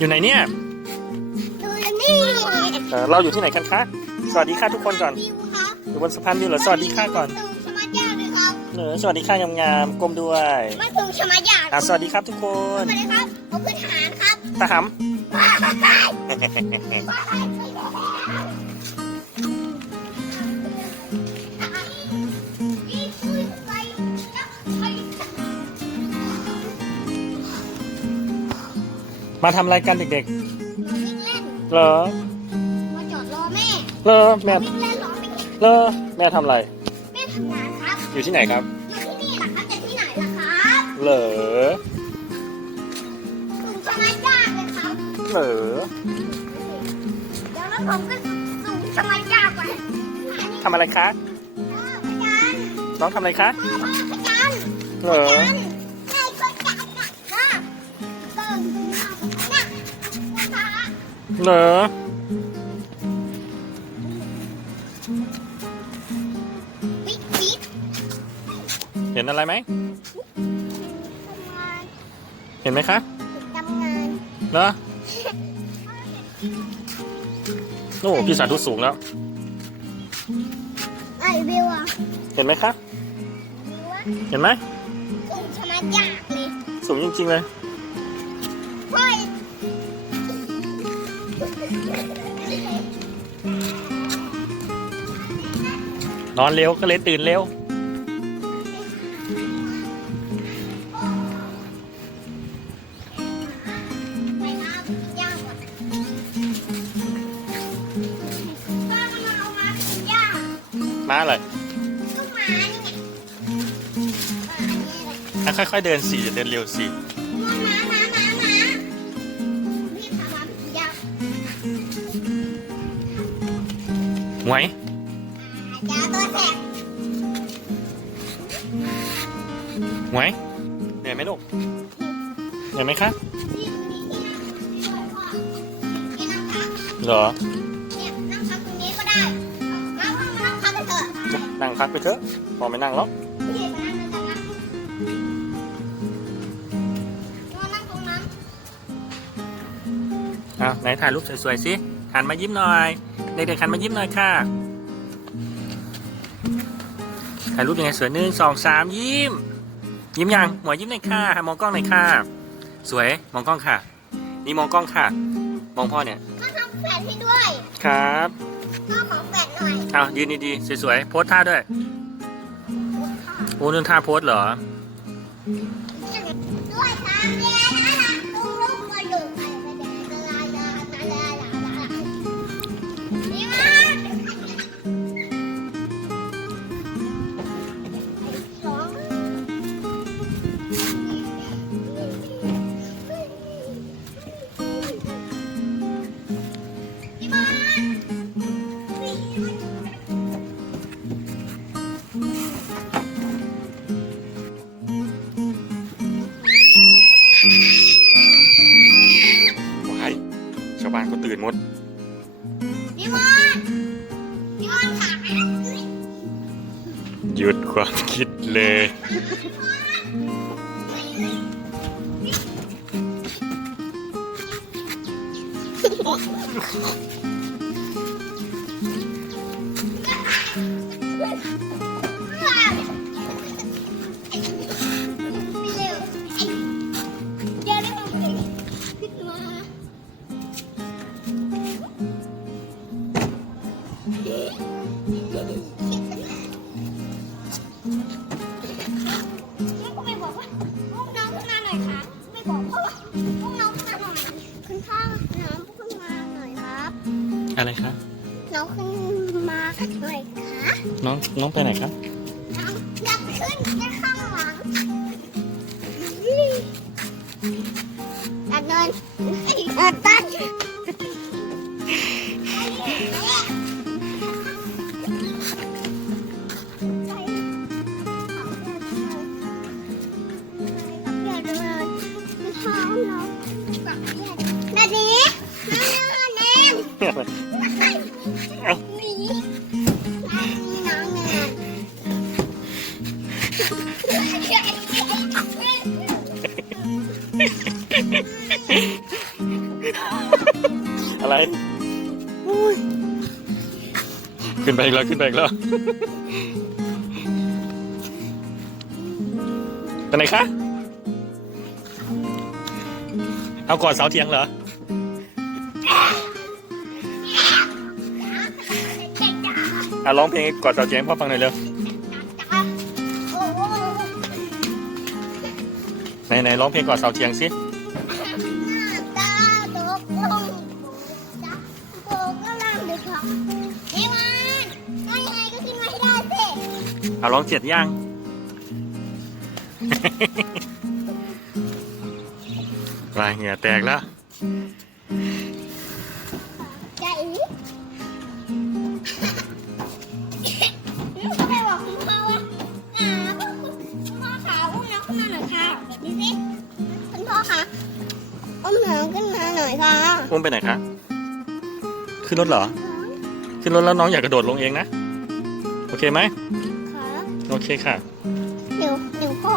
อยู่ไหนเนี่ยดูนี่เออเราอยู่ที่ไหนกันคะ สวัสดีค่ะทุกคนก่อน วิวครับอยู่บนสะพานวิวเหรอสวัสดีค่ะก่อนสูงชะมัดยากเลยครับเออสวัสดีค่ะงามๆก้มด้วยไม่สูงชะมัดยากอะสวัสดีครับทุกคนสวัสดีครับผมคือทหารครับตาหว้าวว้าวว้าวำ มาทำอะไรกันเด็กมาวิ่งเล่น ๆ เหรอ มาจอดรอแม่เหรอแม่วิ่งเล่นรอแม่เหรอแม่ทำอะไร แม่ทำงานครับอยู่ที่ไหนครับ อยู่ที่นี่แหละครับแต่ที่ไหนล่ะครับเหรอ สูงชะมัดยากเลยครับ เหรอ เดี๋ยวแล้วผมก็สูงชะมัดยากกว่าทำอะไรคะพระจันทร์น้องทำอะไรคะ พ่อพ่อพระจันทร์เหรอจันทร์ใน เหรอวิกวิกเห็นอะไรไหม ทำงานเห็นไหมคะ ทำงานเหรอโอ้พี่สาธุสูงแล้ว ไอวิวอะเห็นไหมคะ วิวอะเห็นไหม สูงชะมัดยากเลย สูงจริงๆเลยเฮ้ย นอนเร็วก็เลยตื่นเร็วไปน้ำยากกว่าป้ามันเอามาเป็นยากมาเลยก็มานี่ไงมาอันนี้เลยอะค่อยๆเดินสิอย่าเดินเร็วสิ หมวยจ้าตัวแสบหวยเหนื่อยไหมลูกเหนื่อยไหมครับเหรอนั่งพักตรงนี้ก็ได้มาพ่อมานั่งพักกันเถอะนั่งพักไปเถอะพอไม่นั่งหรอกพี่มานั่งนั่งตรงนั้นอ้าไหนถ่ายรูปสวยๆสิหันมายิ้มหน่อย ด็กๆหันมายิ้มหน่อยค่ะถ่ายรูปยังไงสวยหนึ่งสองสามยิ้ม ยิ้มยังหมวยยิ้มหน่อยค่ะมองกล้องหน่อยค่ะ สวยมองกล้องค่ะ นี่มองกล้องค่ะ มองพ่อเนี่ยมาทำแฝดให้ด้วยครับพ่อของแฝดหน่อยเอายืนดีๆสวยๆโพสท่าด้วยโอ้นั่นท่าโพสเหรอ พี่มอนพี่มอนขาหยุดความคิดเลยไม่ อะไรคะ น้องขึ้นมาหน่อยค่ะน้องน้องไปไหนครับน้องอยากขึ้นแค่ข้างหลังอยากเดินอยากตั้งน อะไรขึ้นไปอีกแล้วขึ้นไปอีกแล้วไปไหนคะ เอากอดเสาเทียงเหรอ อะร้องเพลงกอดเสาเทียงให้พ่อฟังหน่อยเร็วจ้าโอ้โหไหนไหนร้องเพลงกอดเสาเทียงสิตาตกลงจ้าโบก็ล่างเลยค่ะเฮ้ยมันก็ยังไงก็ขึ้นมาให้ได้สิเอาร้องเจ็ดย่างลายเหงื่อแตกแล้ว สิคุณพ่อคะอุ้มน้องขึ้นมาหน่อยค่ะอุ้มไปไหนคะ ขึ้นรถเหรอ ขึ้นรถแล้วน้องอยากกระโดดลงเองนะ โอเคไหมค่ะโอเคค่ะ เดี๋ยวเดี๋ยวพ่อ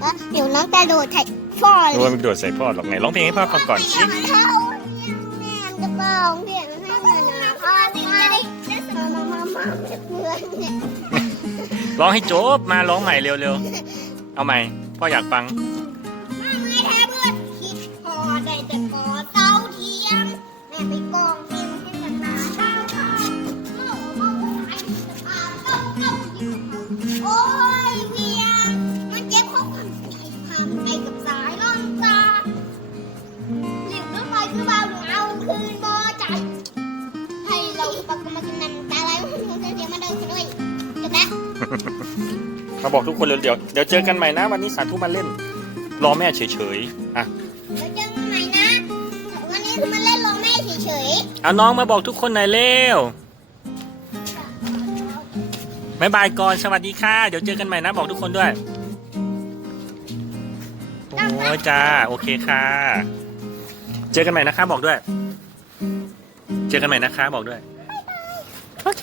เอ่อเดี๋ยวน้องกระโดดไถ่พ่อเลรู้ว่ายมันกระโดดใส่พ่อหรอกไหนร้องเพลงให้พ่อฟังก่อนสิเดี๋ยวมันเข้าแม่จะเป่าเดี๋ยวให้มันนะพ่อสิจะได้มามามามาเพื่อนเนี่ยร้องให้จบมาร้องใหม่เร็วๆ เอาใหม่ พ่ออยากฟัง ขอได้าเทียม แม่ไปกองเทียมให้มันมาเต้าเต้าโอ้โหไอ้จะพาเต้าเต้าโอ้ยเวียง มันเจ็บเพราะความใจความใจกับสายล่องตาหลิวน้ำลายคือเบาหนูเอาคืนบ่ใจให้เราปากมากินนันตาอะไรมันถึงจะเสียมาเดินกันด้วยจบแล้วมาบอกทุกคนเร็วเดี๋ยวเดี๋ยวเจอกันใหม่นะวันนี้สาธุมาเล่น รอแม่เฉยๆอะ วันนี้มาเล่นรอแม่เฉยเอาน้องมาบอกทุกคนหน่อยเร็วบายบายก่อน สวัสดีค่ะ เดี๋ยวเจอกันใหม่นะ บอกทุกคนด้วย โอ้ยจ้า โอเคค่ะ เจอกันใหม่นะคะ บอกด้วย เจอกันใหม่นะคะ บอกด้วย โอเค